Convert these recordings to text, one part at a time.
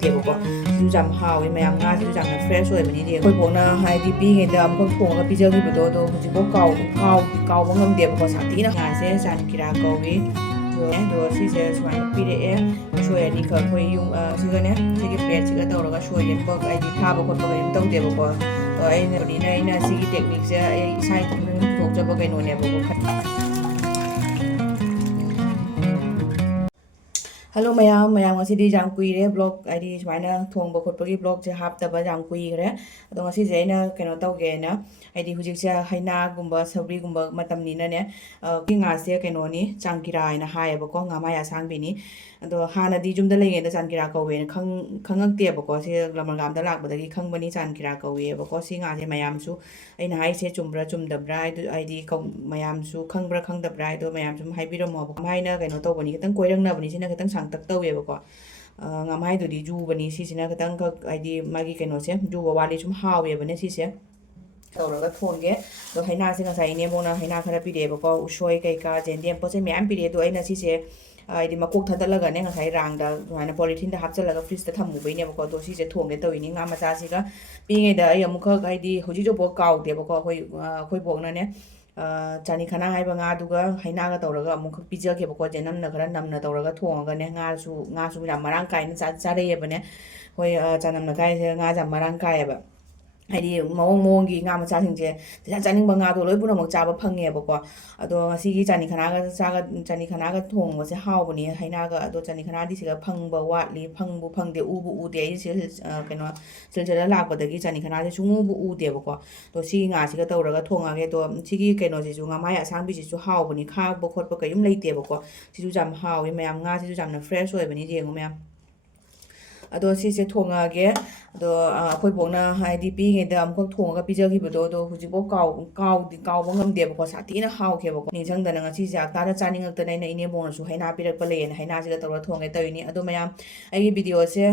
ꯗꯦꯕꯀꯣ ꯁꯤꯁꯨ ꯌꯥꯝ ꯍꯥꯎꯋꯦ ꯃꯌꯥꯝ ꯉꯥꯁꯤꯁꯨ ꯌꯥꯝꯅ ꯐ꯭ꯔꯦꯁ ꯑꯣꯏꯕꯅꯤ ꯑꯩꯈꯣꯏ ꯕꯣꯛꯅ ꯍꯥꯏꯗꯤ ꯄꯤꯉꯩꯗ ꯑꯃꯨꯛꯈꯛ ꯊꯣꯡꯉꯒ ꯄꯤꯖꯈꯤꯕꯗꯣ ꯑꯗꯣ ꯍꯧꯖꯤꯛꯐꯥꯎ ꯀꯥꯎꯕ ꯉꯝꯗꯦꯕꯀꯣ ꯁꯥꯊꯤꯅ ꯉꯥꯁꯦ ꯆꯥꯟꯀꯤꯔꯥ ꯀꯧꯏ ꯑꯗꯣ ꯁꯤꯁꯦ ꯁꯨꯃꯥꯏꯅ ꯄꯤꯔꯛꯑꯦ ꯎꯁꯣꯏ ꯑꯅꯤꯈꯛ ꯑꯩꯈꯣꯏ ꯁꯤꯒꯅꯦ ꯁꯤꯒꯤ ꯄ꯭ꯂꯦꯠꯁꯤꯒ ꯇꯧꯔꯒ ꯁꯣꯏꯁꯦ ꯍꯥꯏꯗꯤ ꯊꯥꯕ ꯈꯣꯠꯄ ꯀꯩꯝ ꯇꯧꯗꯦꯕꯀꯣ ꯑꯗꯣ ꯑꯩꯅ ꯁꯤꯒꯤ ꯇꯦꯛꯅꯤꯛꯁꯦ ꯑꯩ ꯏꯁꯥ ꯏꯊꯟꯇ ꯑꯗꯨꯝ ꯄꯨꯊꯣꯛꯆꯕ ꯀꯩꯅꯣꯅꯦꯕꯀꯣ ꯍꯜꯂꯣ ꯃꯌꯥꯝ ꯉꯁꯤꯗꯤ ꯌꯥꯝ ꯀꯨꯏꯔꯦ ꯕ꯭ꯂꯣꯛ ꯍꯥꯏꯗꯤ ꯁꯨꯃꯥꯏꯅ ꯊꯣꯡꯕ ꯈꯣꯠꯄꯒꯤ ꯕ꯭ꯂꯣꯛꯁꯦ ꯍꯥꯞꯇꯕ ꯌꯥꯝ ꯀꯨꯏꯈ꯭ꯔꯦ ꯑꯗꯣ ꯉꯁꯤꯁꯦ ꯑꯩꯅ ꯀꯩꯅꯣ ꯇꯧꯒꯦꯅ ꯍꯥꯏꯗꯤ ꯍꯧꯖꯤꯛꯁꯦ ꯍꯩꯅꯥꯒꯨꯝꯕ ꯁꯧꯒ꯭ꯔꯤꯒꯨꯝꯕ ꯃꯇꯝꯅꯤꯅꯅꯦ ꯉꯥꯁꯦ ꯀꯩꯅꯣꯅꯤ ꯆꯥꯡꯀꯤꯔꯥ ꯍꯥꯏꯅ ꯍꯥꯏꯌꯦꯕꯀꯣ ꯉꯥꯃꯥꯏ ꯑꯁꯥꯡꯕꯤꯅꯤ ꯑꯗꯣ ꯍꯥꯟꯅꯗꯤ ꯌꯨꯝꯗ ꯂꯩꯉꯩꯗ ꯆꯥꯟꯀꯤꯔꯥ ꯀꯧꯋꯦꯅ ꯈꯪꯉꯛꯇꯦꯕꯀꯣ ꯁꯤ ꯂꯃꯔꯒꯥꯝꯗ ꯂꯥꯛꯄꯗꯒꯤ ꯈꯪꯕꯅꯤ ꯆꯥꯟꯀꯤꯔꯥ ꯀꯧꯋꯦꯕꯀꯣ ꯁꯤ ꯉꯥꯁꯦ ꯃꯌꯥꯝꯁꯨ ꯑꯩꯅ ꯍꯥꯏꯁꯦ ꯆꯨꯝꯕ꯭ꯔꯥ ꯆꯨꯝꯗꯕ꯭ꯔꯥ ꯍꯥꯏꯗꯤ ꯃꯌꯥꯝꯁꯨ ꯈꯪꯕ꯭ꯔꯥ ꯈꯪꯗꯕ꯭ꯔꯥ ꯍꯥꯏꯗꯣ ꯃꯌꯥꯝ ꯁꯨꯝ ꯍꯥꯏꯕꯤꯔꯝꯃꯣꯕ ꯉꯥꯃꯥꯏꯅ ꯀꯩꯅꯣ ꯇꯧꯕꯅꯤ ꯈꯤꯇꯪ ꯀꯣꯏꯔꯪꯅꯕꯅꯤ ꯁꯤꯅ ꯈꯤꯇꯪ ꯁꯥꯡꯇꯛ ꯇꯧꯋꯦꯕꯀꯣ ꯉꯥꯃꯥꯏꯗꯨꯗꯤ ꯖꯨꯕꯅꯤ ꯁꯤꯁꯤꯅ ꯈꯤꯇꯪꯈꯛ ꯍꯥꯏꯗꯤ ꯃꯥꯒꯤ ꯀꯩꯅꯣꯁꯦ ꯖꯨꯕ ꯋꯥꯠꯂꯤ ꯁꯨꯝ ꯍꯥꯎꯋꯦꯕꯅꯦ ꯁꯤꯁꯦ ꯇꯧꯔꯒ ꯊꯣꯡꯒꯦ ꯑꯗꯣ ꯍꯩꯅꯥꯁꯦ ꯉꯁꯥꯏ ꯏꯅꯦꯝꯕꯣꯛꯅ ꯍꯩꯅꯥ ꯈꯔ ꯄꯤꯔꯛꯑꯦꯕꯀꯣ ꯎꯁꯣꯏ ꯀꯩꯀꯥ ꯖꯦꯟꯗꯦꯝ ꯄꯣꯠ ꯆꯩ ꯃꯌꯥꯝ ꯄꯤꯔꯛꯑꯦ ꯑꯗꯣ ꯑꯩꯅ ꯁꯤꯁꯦ ꯍꯥꯏꯗꯤ ꯃꯀꯣꯛ ꯊꯗꯠꯂꯒꯅꯦ ꯉꯁꯥꯏ ꯔꯥꯡꯗ ꯁꯨꯃꯥꯏꯅ ꯄꯣꯂꯤꯊꯤꯟꯗ ꯍꯥꯞꯆꯤꯜꯂꯒ ꯐ꯭ꯔꯤꯖꯇ ꯊꯝꯃꯨꯕꯩꯅꯦꯕꯀꯣ ꯑꯗꯣ ꯁꯤꯁꯦ ꯊꯣꯡꯒꯦ ꯇꯧꯔꯤꯅꯤ ꯉꯥ ꯃꯆꯥꯁꯤꯒ ꯄꯤꯉꯩꯗ ꯑꯩ ꯑꯃꯨꯛꯈꯛ ꯍꯥꯏꯗꯤ ꯍꯧꯖꯤꯛꯐꯥꯎ ꯀꯥꯎꯗꯦꯕꯀꯣ ꯑꯩꯈꯣꯏ ꯕꯣꯛꯅꯅꯦ ꯆꯥꯅꯤꯈꯅꯥ ꯍꯥꯏꯕ ꯉꯥꯗꯨꯒ ꯍꯩꯅꯥꯒ ꯇꯧꯔꯒ ꯑꯃꯨꯛꯈꯛ ꯄꯤꯖꯒꯦꯕꯀꯣ ꯅꯝꯅ ꯈꯔ ꯅꯝꯅ ꯇꯧꯔꯒ ꯊꯣꯡꯉꯒꯅꯦ ꯉꯥꯁꯨ ꯌꯥꯝ ꯃꯔꯥꯡ ꯀꯥꯏꯅ ꯆꯥꯔꯛꯑꯦꯕꯅꯦ ꯍꯣꯏ ꯆꯅꯝꯅ ꯀꯥꯏꯁꯦ ꯉꯥꯁꯦ ꯌꯥꯝ ꯃꯔꯥꯡ ꯀꯥꯏꯌꯦꯕ ꯍꯥꯏꯗꯤ ꯃꯑꯣꯡꯒꯤ ꯉꯥ ꯃꯆꯥꯁꯤꯡꯁꯦ ꯆꯥꯅꯤꯡꯕ ꯉꯥꯗꯣ ꯂꯣꯏ ꯄꯨꯝꯅꯃꯛ ꯆꯥꯕ ꯐꯪꯉꯦꯕꯀꯣ ꯑꯗꯣ ꯉꯁꯤꯒꯤ ꯆꯥꯅꯤꯈꯅꯥꯒ ꯊꯣꯡꯕꯁꯦ ꯍꯥꯎꯕꯅꯤ ꯍꯩꯅꯥꯒ ꯑꯗꯣ ꯆꯥꯅꯤꯈꯅꯥꯗꯤ ꯁꯤꯗ ꯐꯪꯕ ꯋꯥꯠꯂꯤ ꯐꯪꯗꯦ ꯎꯗꯦ ꯑꯩ ꯀꯩꯅꯣ ꯁꯤꯜꯆꯔꯗ ꯂꯥꯛꯄꯗꯒꯤ ꯆꯥꯅꯤꯈꯅꯥꯁꯦ ꯁꯨꯡꯎꯕ ꯎꯗꯦꯕꯀோ ꯑꯗꯣ ꯁꯤ ꯉꯥꯁꯤꯒ ꯇꯧꯔꯒ ꯊꯣꯡꯉꯒꯦ ꯑꯗꯣ ꯁꯤꯒꯤ ꯀꯩꯅꯣꯁꯤꯁꯨ ꯉꯥꯃꯥꯏ ꯑꯁꯥꯡꯕꯤꯁꯤꯁꯨ ꯍꯥꯎꯕꯅꯤ ꯈꯥꯕ ꯈꯣꯠꯄ ꯀꯩꯝ ꯂꯩꯇꯦꯕꯀꯣ ꯁꯤꯁꯨ ꯌꯥꯝ ꯍꯥꯎꯋꯤ ꯃꯌꯥꯝ ꯉꯥꯁꯤꯁꯨ ꯌꯥꯝꯅ ꯐ꯭ꯔꯦꯁ ꯑꯣꯏꯕꯅꯤ ꯌꯦꯡꯉꯨ ꯃꯌꯥꯝ ꯑꯗꯣ ꯁꯤꯁꯦ ꯊꯣꯡꯉꯛꯑꯒꯦ ꯑꯗꯣ ꯑꯩꯈꯣꯏ ꯕꯣꯛꯅ ꯍꯥꯏꯗꯤ ꯄꯤꯉꯩꯗ ꯑꯃꯨꯛꯈꯛ ꯊꯣꯡꯉꯒ ꯄꯤꯖꯈꯤꯕꯗꯣ ꯑꯗꯣ ꯍꯧꯖꯤꯛꯐꯥꯎ ꯀꯥꯎꯕ ꯉꯝꯗꯦꯕꯀꯣ ꯁꯥꯊꯤꯅ ꯍꯥꯎꯈꯤꯕꯀꯣ ꯅꯤꯡꯁꯤꯡꯗꯅ ꯉꯁꯤꯁꯦ ꯑꯛꯇꯥꯗ ꯆꯥꯅꯤꯡꯉꯛꯇꯅ ꯑꯩꯅ ꯏꯅꯦꯝꯕꯣꯛꯅꯁꯨ ꯍꯩꯅꯥ ꯄꯤꯔꯛꯄ ꯂꯩꯌꯦꯅ ꯍꯩꯅꯥꯁꯤꯒ ꯇꯧꯔꯒ ꯊꯣꯡꯒꯦ ꯇꯧꯔꯤꯅꯤ ꯑꯗꯣ ꯃꯌꯥꯝ ꯑꯩꯒꯤ ꯚꯤꯗꯤꯑꯣꯁꯦ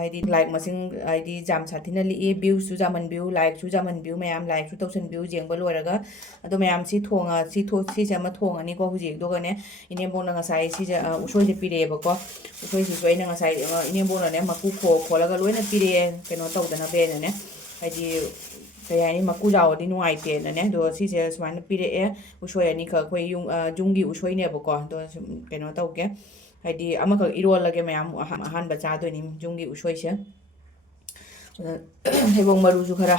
ꯍꯥꯏꯗꯤ ꯂꯥꯏꯛ ꯃꯁꯤꯡ ꯍꯥꯏꯗꯤ ꯌꯥꯝ ꯁꯥꯊꯤꯅ ꯂꯤꯛꯏ ꯚ꯭ꯌꯨꯁꯨ ꯌꯥꯝꯃꯟꯕꯤꯌꯨ ꯂꯥꯏꯛꯁꯨ ꯌꯥꯝꯃꯟꯕꯤꯌꯨ ꯃꯌꯥꯝ ꯂꯥꯏꯛꯁꯨ ꯇꯧꯁꯟꯕꯤꯌꯨ ꯌꯦꯡꯕ ꯂꯣꯏꯔꯒ ꯑꯗꯣ ꯃꯌꯥꯝ ꯁꯤꯁꯦ ꯑꯃ ꯊꯣꯡꯉꯅꯤꯀꯣ ꯍꯧꯖꯤꯛ ꯑꯗꯨꯒꯅꯦ ꯏꯅꯦꯝꯕꯣꯛꯅ ꯉꯁꯥꯏ ꯁꯤꯁꯦ ꯎꯁꯣꯏꯁꯦ ꯄꯤꯔꯛꯑꯦꯕꯀꯣ ꯎꯁꯣꯏꯁꯤꯁꯨ ꯑꯩꯅ ꯉꯁꯥꯏ ꯏꯅꯦꯝꯕꯣꯛꯅꯅꯦ ꯃꯀꯨ ꯈꯣꯠꯂꯒ ꯂꯣꯏꯅ ꯄꯤꯔꯛꯑꯦ ꯀꯩꯅꯣ ꯇꯧꯗꯅꯕꯅꯅꯦ ꯍꯥꯏꯗꯤ ꯀꯩ ꯍꯥꯏꯅꯤ ꯃꯀꯨ ꯌꯥꯎꯔꯗꯤ ꯅꯨꯡꯉꯥꯏꯇꯦꯅꯅꯦ ꯑꯗꯣ ꯁꯤꯁꯦ ꯁꯨꯃꯥꯏꯅ ꯄꯤꯔꯛꯑꯦ ꯎꯁꯣꯏ ꯑꯅꯤꯈꯛ ꯑꯩꯈꯣꯏ ꯌꯨꯝꯒꯤ ꯎꯁꯣꯏꯅꯦꯕꯀꯣ ꯑꯗꯣ ꯁꯨꯝ ꯀꯩꯅꯣ ꯇꯧꯒꯦ ꯍꯥꯏꯗꯤ ꯑꯃꯈꯛ ꯏꯔꯣꯜꯂꯒꯦ ꯃꯌꯥꯝ ꯑꯍꯥꯟꯕ ꯆꯥꯗꯣꯏꯅꯤ ꯌꯨꯝꯒꯤ ꯎꯁꯣꯏꯁꯦ ꯊꯩꯕꯣꯡ ꯃꯔꯨꯁꯨ ꯈꯔ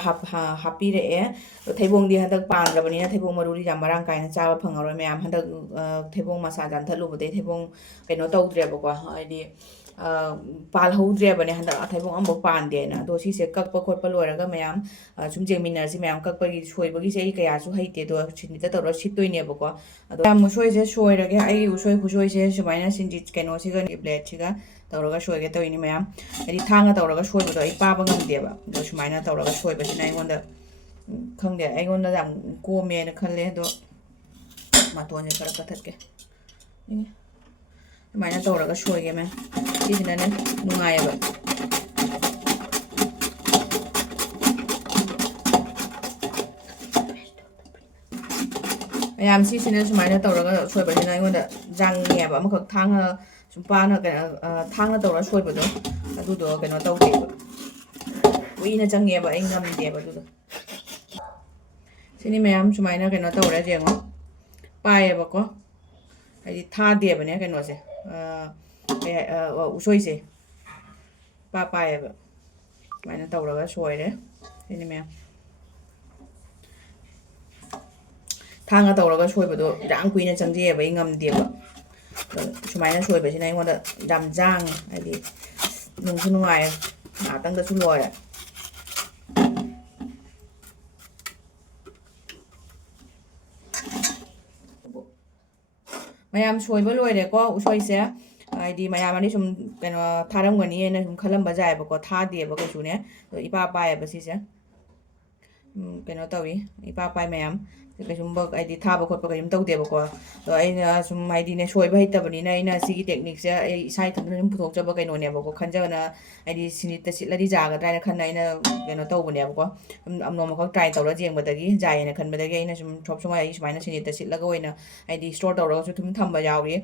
ꯍꯥꯞꯄꯤꯔꯛꯑꯦ ꯑꯗꯣ ꯊꯩꯕꯣꯡꯗꯤ ꯍꯟꯗꯛ ꯄꯥꯟꯗ꯭ꯔꯕꯅꯤꯅ ꯊꯩꯕꯣꯡ ꯃꯔꯨꯗꯤ ꯌꯥꯝ ꯃꯔꯥꯡ ꯀꯥꯏꯅ ꯆꯥꯕ ꯐꯪꯉꯔꯣꯏ ꯃꯌꯥꯝ ꯍꯟꯗꯛ ꯊꯩꯕꯣꯡ ꯃꯁꯥ ꯌꯥꯟꯊꯠꯂꯨꯕꯗꯩ ꯊꯩꯕꯣꯡ ꯀꯩꯅꯣ ꯇꯧꯗ꯭ꯔꯦꯕꯀꯣ ꯍꯥꯏꯗꯤ ꯄꯥꯜꯍꯧꯗ꯭ꯔꯦꯕꯅꯦ ꯍꯟꯗꯛ ꯊꯩꯕꯣꯡ ꯑꯃꯐꯥꯎ ꯄꯥꯟꯗꯦꯅ ꯑꯗꯣ ꯁꯤꯁꯦ ꯀꯛꯄ ꯈꯣꯠꯄ ꯂꯣꯏꯔꯒ ꯃꯌꯥꯝ ꯁꯨꯝ ꯌꯦꯡꯃꯤꯟꯅꯔꯁꯤ ꯃꯌꯥꯝ ꯀꯛꯄꯒꯤ ꯁꯣꯏꯕꯒꯤꯁꯦ ꯑꯩ ꯀꯌꯥꯁꯨ ꯍꯩꯇꯦ ꯑꯗꯣ ꯁꯤꯟꯕꯤꯗ ꯇꯧꯔꯒ ꯁꯤꯠꯇꯣꯏꯅꯦꯕꯀꯣ ꯑꯗꯣ ꯌꯥꯝ ꯎꯁꯣꯏꯁꯦ ꯁꯣꯏꯔꯒꯦ ꯑꯩꯒꯤ ꯎꯁꯣꯏ ꯈꯨꯁꯣꯏꯁꯦ ꯁꯨꯃꯥꯏꯅ ꯀꯩꯅꯣꯁꯤꯒ ꯕ꯭ꯂꯦꯗꯁꯤꯒ ꯇꯧꯔꯒ ꯁꯣꯏꯒꯦ ꯇꯧꯔꯤꯅꯤ ꯃꯌꯥꯝ ꯍꯥꯏꯗꯤ ꯊꯥꯡꯅ ꯇꯧꯔꯒ ꯁꯣꯏꯕꯗꯣ ꯑꯩ ꯄꯥꯕ ꯉꯝꯗꯦꯕ ꯑꯗꯣ ꯁꯨꯃꯥꯏꯅ ꯇꯧꯔꯒ ꯁꯣꯏꯕꯁꯤꯅ ꯑꯩꯉꯣꯟꯗ ꯈꯪꯗꯦ ꯑꯩꯉꯣꯟꯗ ꯌꯥꯝ ꯀꯣꯝꯃꯦꯅ ꯈꯜꯂꯦ ꯑꯗꯣ ꯃꯇꯣꯟꯁꯦ ꯈꯔ ꯀꯠꯊꯠꯀꯦ ꯑꯗꯨꯃꯥꯏꯅ ꯇꯧꯔꯒ ꯁꯣꯏꯒꯦ ꯃꯌꯥꯝ ꯁꯤꯁꯤꯅꯅꯦ ꯅꯨꯡꯉꯥꯏꯌꯦꯕ ꯃꯌꯥꯝ ꯁꯤꯁꯤꯅ ꯁꯨꯃꯥꯏꯅ ꯇꯧꯔꯒ ꯁꯣꯏꯕꯁꯤꯅ ꯑꯩꯉꯣꯟꯗ ꯌꯥꯡꯉꯦꯕ ꯑꯃꯈꯛ ꯁꯨꯝ ꯊꯥꯡꯅ ꯇꯧꯔꯒ ꯁꯣꯏꯕꯗꯣ ꯑꯗꯨꯗꯣ ꯀꯩꯅꯣ ꯇꯧꯗꯦꯕ ꯀꯨꯏꯅ ꯆꯪꯉꯦꯕ ꯑꯩ ꯉꯝꯗꯦꯕ ꯑꯗꯨꯗꯣ ꯁꯤꯅꯤ ꯃꯌꯥꯝ ꯁꯨꯃꯥꯏꯅ ꯀꯩꯅꯣ ꯇꯧꯔꯦ ꯌꯦꯡꯉꯣ ꯄꯥꯏꯌꯦꯕꯀꯣ ꯍꯥꯏꯗꯤ ꯊꯥꯗꯦꯕꯅꯦ ꯀꯩꯅꯣꯁꯦ ꯎꯁꯣꯏꯁꯦ ꯄꯥꯏꯌꯦꯕ ꯁꯨꯃꯥꯏꯅ ꯇꯧꯔꯒ ꯁꯣꯏꯔꯦ ꯁꯤꯅꯤ ꯃꯌꯥꯝ ꯊꯥꯡꯅ ꯇꯧꯔꯒ ꯁꯣꯏꯕꯗꯣ ꯌꯥꯝ ꯀꯨꯏꯅ ꯆꯪꯖꯩꯑꯕ ꯑꯩ ꯉꯝꯗꯦꯕ ꯁꯨꯃꯥꯏꯅ ꯁꯣꯏꯕꯁꯤꯅ ꯑꯩꯉꯣꯟꯗ ꯌꯥꯝ ꯖꯥꯡꯉꯦ ꯍꯥꯏꯗꯤ ꯅꯨꯡꯁꯨ ꯅꯨꯡꯉꯥꯏꯌꯦ ꯉꯥꯛꯇꯪꯗꯁꯨ ꯂꯣꯏꯔꯦ ꯃꯌꯥꯝ ꯁꯣꯏꯕ ꯂꯣꯏꯔꯦꯀꯣ ꯎꯁꯣꯏꯁꯦ ꯍꯥꯏꯗꯤ ꯃꯌꯥꯝ ꯁꯨꯝ ꯀꯩꯅꯣ ꯊꯥꯔꯝꯒꯅꯤꯅ ꯁꯨꯝ ꯈꯜꯂꯝꯕ ꯌꯥꯏꯑꯕꯀꯣ ꯊꯥꯗꯦꯕ ꯀꯩꯁꯨꯅꯦ ꯑꯗꯣ ꯏꯄꯥ ꯄꯥꯏꯌꯦꯕ ꯁꯤꯁꯦ ꯀꯩꯅꯣ ꯇꯧꯋꯤ ꯏꯄꯥ ꯄꯥꯏ ꯃꯌꯥꯝ ꯀꯩꯁꯨꯝꯕ ꯍꯥꯏꯗꯤ ꯊꯥꯕ ꯈꯣꯠꯄ ꯀꯩꯁꯨꯝ ꯇꯧꯗꯦꯕꯀꯣ ꯑꯗꯣ ꯑꯩꯅ ꯁꯨꯝ ꯍꯥꯏꯗꯤꯅꯦ ꯁꯣꯏꯕ ꯍꯩꯇꯕꯅꯤꯅ ꯑꯩꯅ ꯁꯤꯒꯤ ꯇꯦꯛꯅꯤꯛꯁꯦ ꯑꯩ ꯏꯁꯥ ꯏꯊꯟꯇ ꯁꯨꯝ ꯄꯨꯊꯣꯛꯆꯕ ꯀꯩꯅꯣꯅꯦꯕꯀꯣ ꯈꯟꯖꯕꯅ ꯍꯥꯏꯗꯤ ꯁꯤꯅꯤꯠꯇ ꯁꯤꯠꯂꯗꯤ ꯖꯥꯒꯗ꯭ꯔꯥ ꯍꯥꯏꯅ ꯈꯟꯅ ꯑꯩꯅ ꯀꯩꯅꯣ ꯇꯧꯕꯅꯦꯕꯀꯣ ꯅꯣꯡꯃꯈꯛ ꯇ꯭ꯔꯥꯏ ꯇꯧꯔ ꯌꯦꯡꯕꯗꯒꯤ ꯖꯥꯏꯌꯦꯅ ꯈꯟꯕꯗꯒꯤ ꯑꯩꯅ ꯁꯨꯝ ꯁꯨꯃꯥꯏꯅ ꯑꯩ ꯁꯨꯃꯥꯏꯅ ꯁꯤꯅꯤꯠꯇ ꯁꯤꯠꯂꯒ ꯑꯣꯏꯅ ꯍꯥꯏꯗꯤ ꯁ꯭ꯇꯣꯔ ꯇꯧꯔꯒꯁꯨ ꯑꯗꯨꯝ ꯊꯝꯕ ꯌꯥꯎꯏ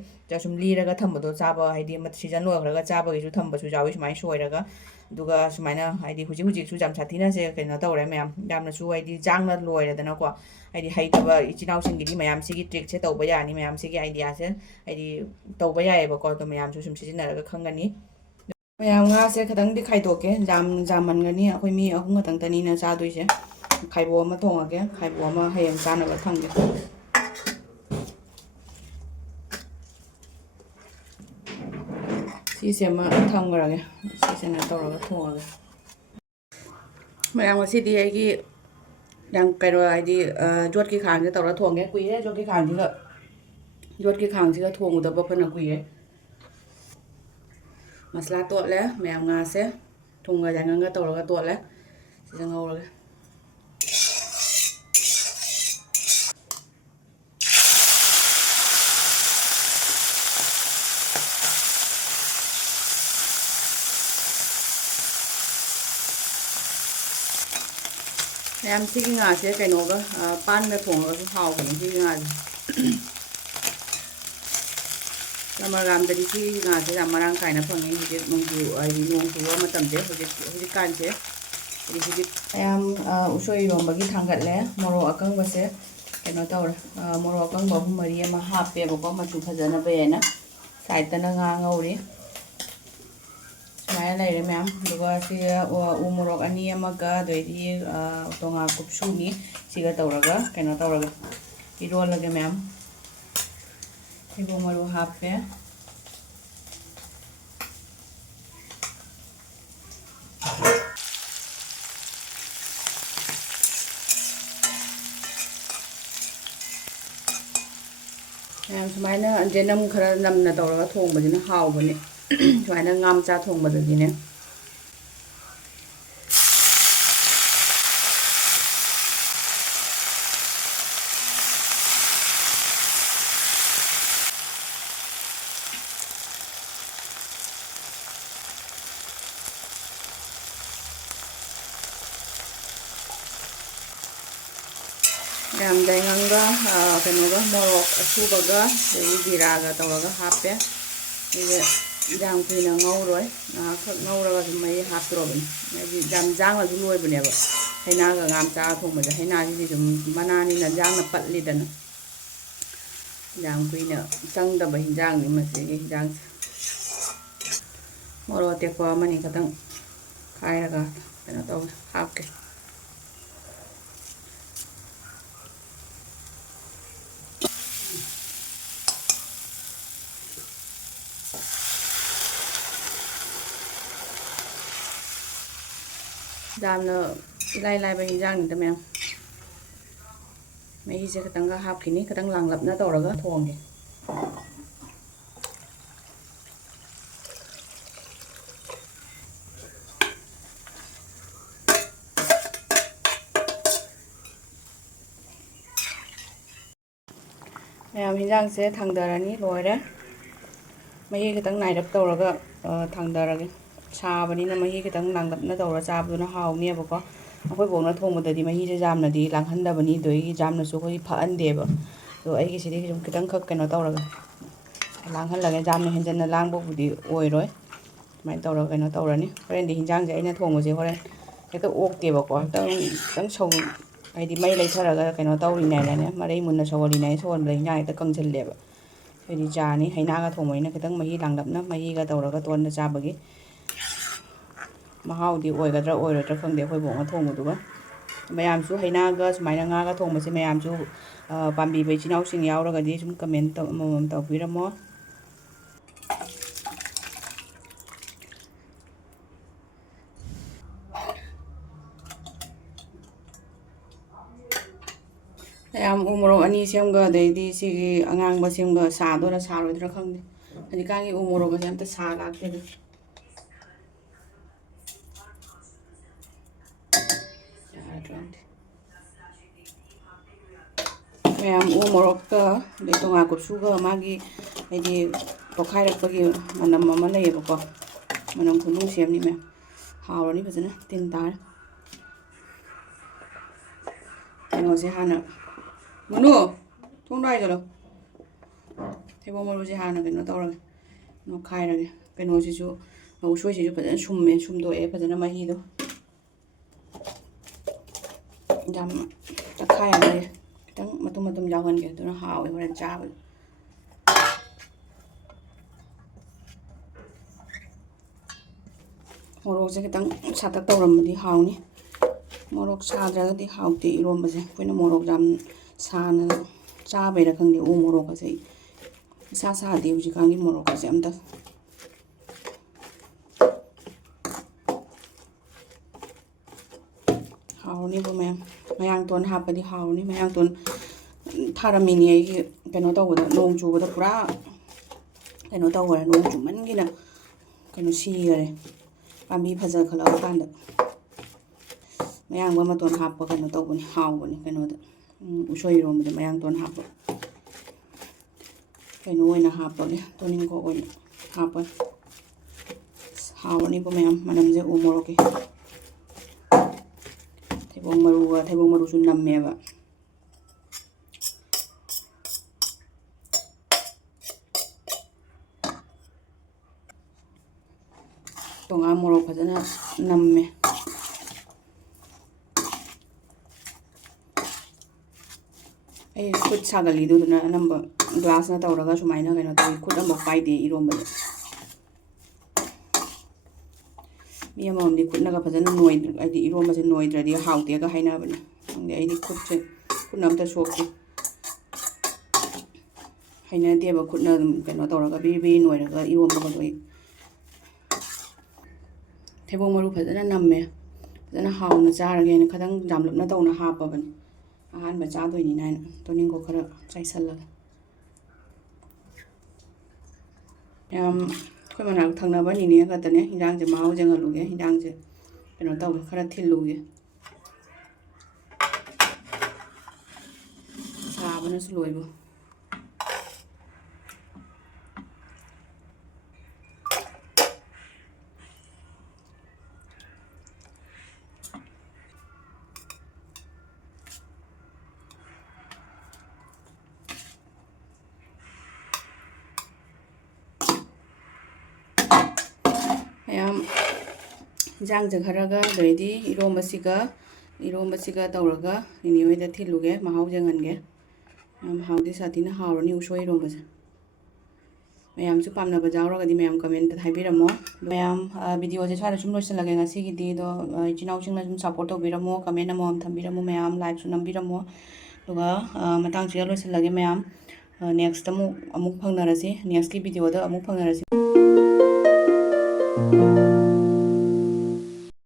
ꯁꯨꯝ ꯂꯤꯔꯒ ꯊꯝꯕꯗꯣ ꯆꯥꯕ ꯍꯥꯏꯗꯤ ꯁꯤꯖꯟ ꯂꯣꯏꯈ꯭ꯔꯒ ꯆꯥꯕꯒꯤꯁꯨ ꯊꯝꯕꯁꯨ ꯌꯥꯎꯏ ꯁꯨꯃꯥꯏꯅ ꯁꯣꯏꯔꯒ ꯑꯗꯨꯒ ꯁꯨꯃꯥꯏꯅ ꯍꯥꯏꯗꯤ ꯍꯧꯖꯤꯛꯁꯨ ꯌꯥꯝ ꯁꯥꯊꯤꯅꯁꯦ ꯀꯩꯅꯣ ꯇꯧꯔꯦ ꯃꯌꯥꯝ ꯌꯥꯝꯅꯁꯨ ꯍꯥꯏꯗꯤ ꯖꯥꯡꯅ ꯂꯣꯏꯔꯦꯗꯅꯀꯣ ꯍꯥꯏꯗꯤ ꯍꯩꯇꯕ ꯏꯆꯤꯜ ꯏꯅꯥꯎꯁꯤꯡꯒꯤꯗꯤ ꯃꯌꯥꯝ ꯁꯤꯒꯤ ꯇ꯭ꯔꯤꯛꯁꯦ ꯇꯧꯕ ꯌꯥꯅꯤ ꯃꯌꯥꯝ ꯁꯤꯒꯤ ꯑꯥꯏꯗꯤꯌꯥꯁꯦ ꯍꯥꯏꯗꯤ ꯇꯧꯕ ꯌꯥꯏꯑꯕꯀꯣ ꯑꯗꯣ ꯃꯌꯥꯝꯁꯨ ꯁꯨꯝ ꯁꯤꯖꯤꯟꯅꯔꯒ ꯈꯪꯒꯅꯤ ꯃꯌꯥꯝ ꯉꯥꯁꯦ ꯈꯤꯇꯪꯗꯤ ꯈꯥꯏꯗꯣꯛꯀꯦ ꯖꯥꯃꯟꯒꯅꯤ ꯑꯩꯈꯣꯏ ꯃꯤ 3 ꯈꯛꯇꯪꯇꯅꯤꯅ ꯆꯥꯗꯣꯏꯁꯦ ꯈꯥꯏꯕꯣꯛ ꯑꯃ ꯊꯣꯡꯉꯒꯦ ꯈꯥꯏꯕꯣꯛ ꯑꯃ ꯍꯌꯦꯡ ꯆꯥꯅꯕ ꯊꯝꯒꯦ ꯁꯤꯁꯦ ꯑꯃ ꯊꯝꯈ꯭ꯔꯒꯦ ꯁꯤꯁꯦꯅ ꯇꯧꯔꯒ ꯊꯣꯡꯉꯒꯦ ꯃꯌꯥꯝ ꯉꯁꯤꯗꯤ ꯑꯩꯒꯤ ꯌꯥꯝ ꯀꯩꯅꯣ ꯍꯥꯏꯗꯤ ꯌꯣꯠꯀꯤ ꯈꯥꯡꯁꯦ ꯇꯧꯔ ꯊꯣꯡꯒꯦ ꯀꯨꯏꯔꯦ ꯌꯣꯠꯀꯤ ꯈꯥꯡꯁꯤꯒ ꯊꯣꯡꯒꯗꯕ ꯐꯅ ꯀꯨꯏꯔꯦ ꯃꯁꯂꯥ ꯇꯣꯠꯂꯦ ꯃꯌꯥꯝ ꯉꯥꯁꯦ ꯊꯨꯝꯒ ꯌꯥꯏꯉꯪꯒ ꯇꯧꯔꯒ ꯇꯣꯠꯂꯦ ꯁꯤꯗ ꯉꯧꯔꯒꯦ ꯃꯌꯥꯝ ꯁꯤꯒꯤ ꯉꯥꯁꯦ ꯀꯩꯅꯣꯒ ꯄꯥꯟꯒ ꯊꯣꯡꯉꯒꯁꯨ ꯍꯥꯎꯕꯅꯦ ꯁꯤꯒꯤ ꯉꯥꯁꯦ ꯁꯃꯔꯒꯥꯝꯗꯗꯤ ꯁꯤꯒꯤ ꯉꯥꯁꯦ ꯌꯥꯝ ꯃꯔꯥꯡ ꯀꯥꯏꯅ ꯐꯪꯉꯤ ꯍꯧꯖꯤꯛ ꯅꯣꯡꯖꯨ ꯍꯥꯏꯗꯤ ꯅꯣꯡ ꯆꯨꯕ ꯃꯇꯝꯁꯦ ꯍꯧꯖꯤꯛꯀꯥꯟꯁꯦ ꯃꯌꯥꯝ ꯎꯁꯣꯏ ꯏꯔꯣꯝꯕꯒꯤ ꯊꯥꯡꯒꯠꯂꯦ ꯃꯣꯔꯣꯛ ꯑꯀꯪꯕꯁꯦ ꯀꯩꯅꯣ ꯇꯧꯔꯦ ꯃꯣꯔꯣꯛ ꯑꯀꯪꯕ 3-4 ꯑꯃ ꯍꯥꯞꯄꯦꯕꯀꯣ ꯃꯆꯨ ꯐꯖꯅꯕ ꯍꯥꯏꯅ ꯁꯥꯏꯗꯇꯅ ꯉꯥ ꯉꯧꯔꯤ ꯁꯨꯃꯥꯏꯅ ꯂꯩꯔꯦ ꯃꯌꯥꯝ ꯑꯗꯨꯒ ꯁꯤ ꯎ ꯃꯣꯔꯣꯛ 2 ꯑꯃꯒ ꯑꯗꯩꯗꯤ ꯇꯣꯉꯥꯟ ꯀꯨꯞꯁꯨꯅꯤ ꯁꯤꯒ ꯇꯧꯔꯒ ꯀꯩꯅꯣ ꯇꯧꯔꯒ ꯏꯔꯣꯜꯂꯒꯦ ꯃꯌꯥꯝ ꯊꯩꯕꯣꯡ ꯃꯔꯨ ꯍꯥꯞꯄꯦ ꯃꯌꯥꯝ ꯁꯨꯃꯥꯏꯅ ꯖꯦꯅꯝ ꯈꯔ ꯅꯝꯅ ꯇꯧꯔꯒ ꯊꯣꯡꯕꯁꯤꯅ ꯍꯥꯎꯕꯅꯦ ꯁꯨꯃꯥꯏꯅ ꯉꯥ ꯃꯆꯥ ꯊꯣꯡꯕꯗꯗꯤꯅꯦ ꯌꯥꯝ ꯌꯥꯏꯉꯪꯒ ꯀꯩꯅꯣꯒ ꯃꯣꯔꯣꯛ ꯑꯁꯨꯕꯒ ꯑꯗꯒꯤ ꯖꯤꯔꯥꯒ ꯇꯧꯔꯒ ꯍꯥꯞꯄꯦ ꯁꯤꯁꯦ ꯌꯥꯝ ꯀꯨꯏꯅ ꯉꯧꯔꯣꯏ ꯉꯥꯏꯍꯥꯛꯈꯛ ꯉꯧꯔꯒ ꯑꯗꯨꯝ ꯃꯍꯤ ꯍꯥꯞꯇ꯭ꯔꯣꯕꯅꯤ ꯍꯥꯏꯗꯤ ꯌꯥꯝ ꯖꯥꯡꯅꯁꯨ ꯂꯣꯏꯕꯅꯦꯕ ꯍꯩꯅꯥꯒ ꯉꯥ ꯃꯆꯥꯒ ꯊꯣꯡꯕꯁꯦ ꯍꯩꯅꯥꯁꯤꯗꯤ ꯑꯗꯨꯝ ꯃꯅꯥꯅꯤꯅ ꯖꯥꯡꯅ ꯄꯠꯂꯤꯗꯅ ꯌꯥꯝ ꯀꯨꯏꯅ ꯆꯪꯗꯕ ꯍꯤꯟꯖꯥꯡꯅꯤ ꯃꯁꯤꯒꯤ ꯍꯤꯟꯖꯥꯡꯁꯦ ꯃꯣꯔꯣꯛ ꯑꯇꯦꯛꯄ 1-2 ꯈꯛꯇꯪ ꯈꯥꯏꯔꯒ ꯀꯩꯅꯣ ꯇꯧꯒꯦ ꯍꯥꯞꯀꯦ ꯌꯥꯝꯅ ꯏꯂꯥꯏ ꯂꯥꯏꯕ ꯍꯤꯟꯖꯥꯡꯅꯤꯗ ꯃꯌꯥꯝ ꯃꯍꯤꯁꯦ ꯈꯤꯇꯪꯒ ꯍꯥꯞꯈꯤꯅꯤ ꯈꯤꯇꯪ ꯂꯥꯡꯂꯞꯅ ꯇꯧꯔꯒ ꯊꯣꯡꯒꯦ ꯃꯌꯥꯝ ꯍꯤꯟꯖꯥꯡꯁꯦ ꯊꯥꯡꯊꯔꯅꯤ ꯂꯣꯏꯔꯦ ꯃꯍꯤ ꯈꯤꯇꯪ ꯅꯥꯏꯔꯞ ꯇꯧꯔꯒ ꯊꯥꯡꯊꯔꯒꯦ ꯁꯥꯕꯅꯤꯅ ꯃꯍꯤ ꯈꯤꯇꯪ ꯂꯥꯡꯂꯞꯅ ꯇꯧꯔ ꯆꯥꯕꯗꯨꯅ ꯍꯥꯎꯅꯦꯕꯀꯣ ꯑꯩꯈꯣꯏ ꯕꯣꯛꯅ ꯊꯣꯡꯕꯗꯗꯤ ꯃꯍꯤꯁꯦ ꯌꯥꯝꯅꯗꯤ ꯂꯥꯡꯍꯟꯗꯕꯅꯤ ꯑꯗꯒꯤ ꯌꯥꯝꯅꯁꯨ ꯑꯩꯈꯣꯏ ꯐꯛꯍꯟꯗꯦꯕ ꯑꯗꯣ ꯑꯩꯒꯤꯁꯤꯗꯤ ꯁꯨꯝ ꯈꯤꯇꯪꯈꯛ ꯀꯩꯅꯣ ꯇꯧꯔꯒ ꯂꯥꯡꯍꯜꯂꯒꯦ ꯌꯥꯝꯅ ꯍꯦꯟꯖꯟꯅ ꯂꯥꯡꯕꯕꯨꯗꯤ ꯑꯣꯏꯔꯣꯏ ꯁꯨꯃꯥꯏꯅ ꯇꯧꯔꯒ ꯀꯩꯅꯣ ꯇꯧꯔꯅꯤ ꯍꯣꯔꯦꯟꯗꯤ ꯍꯤꯟꯖꯥꯡꯁꯦ ꯑꯩꯅ ꯊꯣꯡꯕꯁꯦ ꯍꯣꯔꯦꯟ ꯍꯦꯛꯇ ꯑꯣꯛꯇꯦꯕꯀꯣ ꯈꯤꯇꯪ ꯍꯥꯏꯗꯤ ꯃꯩ ꯂꯩꯊꯔꯒ ꯀꯩꯅꯣ ꯇꯧꯔꯤꯉꯩꯗꯅꯦ ꯃꯔꯩ ꯃꯨꯟꯅ ꯁꯧꯍꯜꯂꯤꯉꯩꯗ ꯍꯤꯟꯖꯥꯡ ꯍꯦꯛꯇ ꯀꯪꯁꯤꯜꯂꯦꯕ ꯍꯥꯏꯗꯤ ꯖꯥꯔꯅꯤ ꯍꯩꯅꯥꯒ ꯊꯣꯡꯕꯅꯤꯅ ꯈꯤꯇꯪ ꯃꯍꯤ ꯂꯥꯡꯂꯞꯅ ꯃꯍꯤꯒ ꯇꯧꯔꯒ ꯇꯣꯟꯅ ꯆꯥꯕꯒꯤ ꯃꯍꯥꯎꯗꯤ ꯑꯣꯏꯒꯗ꯭ꯔꯥ ꯑꯣꯏꯔꯣꯏꯗ꯭ꯔꯥ ꯈꯪꯗꯦ ꯑꯩꯈꯣꯏ ꯕꯣꯛꯅ ꯊꯣꯡꯕꯗꯨꯒ ꯃꯌꯥꯝꯁꯨ ꯍꯩꯅꯥꯒ ꯁꯨꯃꯥꯏꯅ ꯉꯥꯒ ꯊꯣꯡꯕꯁꯦ ꯃꯌꯥꯝꯁꯨ ꯄꯥꯝꯕꯤꯕ ꯏꯆꯤꯜ ꯏꯅꯥꯎꯁꯤꯡ ꯌꯥꯎꯔꯒꯗꯤ ꯁꯨꯝ ꯀꯃꯦꯟ ꯑꯃꯃꯝ ꯇꯧꯕꯤꯔꯝꯃꯣ ꯌꯥꯝ ꯎ ꯃꯣꯔꯣꯛ 2 ꯁꯦꯝꯒ ꯑꯗꯩꯗꯤ ꯁꯤꯒꯤ ꯑꯉꯥꯡꯕ ꯁꯦꯝꯒ ꯁꯥꯗꯣꯏꯔꯥ ꯁꯥꯔꯣꯏꯗ꯭ꯔꯥ ꯈꯪꯗꯦ ꯍꯧꯖꯤꯛꯀꯥꯟꯒꯤ ꯎ ꯃꯣꯔꯣꯛꯀꯁꯦ ꯑꯝꯇ ꯁꯥ ꯂꯥꯛꯇꯦꯗ ꯃꯌꯥꯝ ꯎ ꯃꯣꯔꯣꯛꯀ ꯑꯗꯩ ꯇꯣꯉꯥ ꯀꯨꯞꯁꯨꯒ ꯃꯥꯒꯤ ꯍꯥꯏꯗꯤ ꯇꯣꯈꯥꯏꯔꯛꯄꯒꯤ ꯃꯅꯝ ꯑꯃ ꯂꯩꯌꯦꯕꯀꯣ ꯃꯅꯝ ꯈꯨꯅꯨꯡꯁꯤ ꯑꯃꯅꯤ ꯃꯌꯥꯝ ꯍꯥꯎꯔꯅꯤ ꯐꯖꯅ ꯇꯤꯟ ꯇꯥꯔꯦ ꯀꯩꯅꯣꯁꯦ ꯍꯥꯟꯅ ꯃꯅꯨ ꯊꯣꯡꯗꯣ ꯍꯥꯏꯒꯠꯂꯣ ꯊꯩꯕꯣꯡ ꯃꯔꯨꯁꯦ ꯍꯥꯟꯅ ꯀꯩꯅꯣ ꯇꯧꯔꯒꯦ ꯅꯣꯛꯈꯥꯏꯔꯒꯦ ꯀꯩꯅꯣꯁꯤꯁꯨ ꯎꯁꯣꯏꯁꯤꯁꯨ ꯐꯖꯅ ꯁꯨꯝꯃꯦ ꯁꯨꯝꯗꯣꯛꯑꯦ ꯐꯖꯅ ꯃꯍꯤꯗꯣ ꯌꯥꯝ ꯇꯛꯈꯥꯏꯔꯒ ꯈꯤꯇꯪ ꯃꯇꯨꯝ ꯃꯇꯨꯝ ꯌꯥꯎꯍꯟꯒꯦ ꯑꯗꯨꯅ ꯍꯥꯎꯋꯦ ꯍꯣꯔꯦꯟ ꯆꯥꯕꯗ ꯃꯣꯔꯣꯛꯁꯦ ꯈꯤꯇꯪ ꯁꯥꯇꯛ ꯇꯧꯔꯝꯃꯗꯤ ꯍꯥꯎꯅꯤ ꯃꯣꯔꯣꯛ ꯁꯥꯗ꯭ꯔꯒꯗꯤ ꯍꯥꯎꯇꯦ ꯏꯔꯣꯝꯕꯁꯦ ꯑꯩꯈꯣꯏꯅ ꯃꯣꯔꯣꯛ ꯌꯥꯝ ꯁꯥꯅ ꯆꯥꯕꯩꯔꯥ ꯈꯪꯗꯦ ꯎ ꯃꯣꯔꯣꯛꯀꯁꯦ ꯏꯁꯥ ꯁꯥꯗꯦ ꯍꯧꯖꯤꯛꯀꯥꯟꯒꯤ ꯃꯣꯔꯣꯛꯀꯁꯦ ꯑꯝꯇ ꯍꯥꯎꯔꯅꯤꯕ ꯃꯌꯥꯝ ꯃꯌꯥꯡꯇꯣꯟ ꯍꯥꯞꯄꯗꯤ ꯍꯥꯎꯔꯅꯤ ꯃꯌꯥꯡꯇꯣꯟ ꯊꯥꯔꯝꯃꯤꯅꯤ ꯑꯩꯒꯤ ꯀꯩꯅꯣ ꯇꯧꯕꯗ ꯅꯣꯡ ꯆꯨꯕꯗ ꯄꯨꯔꯥ ꯀꯩꯅꯣ ꯇꯧꯈꯔꯦ ꯅꯣꯡ ꯆꯨꯃꯟꯒꯤꯅ ꯀꯩꯅꯣ ꯁꯤꯈꯔꯦ ꯄꯥꯝꯕꯤ ꯐꯖꯈꯠꯂꯛꯑ ꯀꯥꯟꯗ ꯃꯌꯥꯡꯕ ꯃꯇꯣꯟ ꯍꯥꯞꯄ ꯀꯩꯅꯣ ꯇꯧꯕꯅꯤ ꯍꯥꯎꯕꯅꯤ ꯀꯩꯅꯣꯗ ꯎꯁꯣꯏ ꯏꯔꯣꯝꯕꯗ ꯃꯌꯥꯡꯇꯣꯟ ꯍꯥꯞꯄ ꯀꯩꯅꯣ ꯑꯣꯏꯅ ꯍꯥꯞꯄꯒꯦ ꯇꯣꯅꯤꯡꯈꯣꯛ ꯑꯣꯏꯅ ꯍꯥꯞꯄ ꯍꯥꯎꯔꯅꯤꯀꯣ ꯃꯌꯥꯝ ꯃꯅꯝꯁꯦ ꯎ ꯃꯣꯔꯣꯛꯀꯤ ꯊꯩꯕꯣꯡ ꯃꯔꯨꯁꯨ ꯅꯝꯃꯦꯕ ꯇꯣꯉꯥꯟ ꯃꯣꯔꯣꯛ ꯐꯖꯅ ꯅꯝꯃꯦ ꯑꯩ ꯈꯨꯠ ꯁꯥꯒꯠꯂꯤꯗꯨꯗꯨꯅ ꯑꯅꯝꯕ ꯒ꯭ꯂꯥꯁꯅ ꯇꯧꯔꯒ ꯁꯨꯃꯥꯏꯅ ꯀꯩꯅꯣ ꯇꯧꯋꯤ ꯈꯨꯠ ꯑꯃꯐꯥꯎ ꯄꯥꯏꯗꯦ ꯏꯔꯣꯝꯕꯗ ꯃꯤ ꯑꯃꯃꯝꯗꯤ ꯈꯨꯠꯅꯒ ꯐꯖꯅ ꯍꯥꯏꯗꯤ ꯏꯔꯣꯝꯕꯁꯦ ꯅꯣꯏꯗ꯭ꯔꯗꯤ ꯍꯥꯎꯇꯦꯒ ꯍꯥꯏꯅꯕꯅꯦ ꯈꯪꯗꯦ ꯑꯩꯗꯤ ꯈꯨꯠꯅ ꯑꯝꯇ ꯁꯣꯛꯇꯦ ꯍꯩꯅꯗꯦꯕ ꯈꯨꯠꯅ ꯑꯗꯨꯝ ꯀꯩꯅꯣ ꯇꯧꯔꯒ ꯕꯤꯔꯤ ꯕꯤꯔꯤ ꯅꯣꯏꯔꯒ ꯏꯔꯣꯝꯕꯒꯗꯣ ꯑꯩ ꯊꯩꯕꯣꯡ ꯃꯔꯨ ꯐꯖꯅ ꯅꯝꯃꯦ ꯐꯖꯅ ꯍꯥꯎꯅ ꯆꯥꯔꯒꯦꯅ ꯈꯤꯇꯪ ꯌꯥꯝꯂꯞꯅ ꯇꯧꯅ ꯍꯥꯞꯄꯕꯅꯤ ꯑꯍꯥꯟꯕ ꯆꯥꯗꯣꯏꯅꯤꯅ ꯍꯥꯏꯅ ꯇꯣꯅꯤꯡꯈꯣꯛ ꯈꯔ ꯆꯥꯏꯁꯜꯂꯒ ꯌꯥꯝ ꯑꯩꯈꯣꯏ ꯃꯅꯥꯛ ꯊꯪꯅꯕ ꯅꯤꯅꯦ ꯈꯛꯇꯅꯦ ꯍꯤꯟꯖꯥꯡꯁꯦ ꯃꯍꯥꯎ ꯌꯦꯡꯍꯜꯂꯨꯒꯦ ꯍꯤꯟꯖꯥꯡꯁꯦ ꯀꯩꯅꯣ ꯇꯧꯒꯦ ꯈꯔ ꯊꯤꯜꯂꯨꯒꯦ ꯁꯥꯕꯅꯁꯨ ꯂꯣꯏꯕ ꯃꯌꯥꯝ ꯍꯤꯟꯖꯥꯡꯁꯦ ꯈꯔꯒ ꯑꯗꯩꯗꯤ ꯏꯔꯣꯝꯕꯁꯤꯒ ꯇꯧꯔꯒ ꯅꯤꯅꯦ ꯍꯣꯏꯗ ꯊꯤꯜꯂꯨꯒꯦ ꯃꯍꯥꯎ ꯌꯦꯡꯍꯟꯒꯦ ꯌꯥꯝ ꯍꯥꯎꯗꯤ ꯁꯥꯊꯤꯅ ꯍꯥꯎꯔꯅꯤ ꯎꯁꯣꯏ ꯏꯔꯣꯝꯕꯁꯦ ꯃꯌꯥꯝꯁꯨ ꯄꯥꯝꯅꯕ ꯌꯥꯎꯔꯒꯗꯤ ꯃꯌꯥꯝ ꯀꯃꯦꯟꯇ ꯍꯥꯏꯕꯤꯔꯝꯃꯣ ꯃꯌꯥꯝ ꯚꯤꯗꯤꯑꯣꯁꯦ ꯁ꯭ꯋꯥꯏꯗ ꯁꯨꯝ ꯂꯣꯏꯁꯤꯜꯂꯒꯦ ꯉꯁꯤꯒꯤꯗꯤ ꯑꯗꯣ ꯏꯆꯤꯜ ꯏꯅꯥꯎꯁꯤꯡꯅ ꯁꯨꯝ ꯁꯞꯄꯣꯔꯠ ꯇꯧꯕꯤꯔꯝꯃꯣ ꯀꯃꯦꯟ ꯑꯃꯃꯝ ꯊꯝꯕꯤꯔꯝꯃꯣ ꯃꯌꯥꯝ ꯂꯥꯏꯛꯁꯨ ꯅꯝꯕꯤꯔꯝꯃꯣ ꯑꯗꯨꯒ ꯃꯇꯥꯡꯁꯤꯗ ꯂꯣꯏꯁꯤꯜꯂꯒꯦ ꯃꯌꯥꯝ ꯅꯦꯛꯁꯇ ꯑꯃꯨꯛ ꯐꯪꯅꯔꯁꯤ ꯅꯦꯛꯁꯀꯤ ꯚꯤꯗꯤꯑꯣꯗ ꯑꯃꯨꯛ ꯐꯪꯅꯔꯁꯤ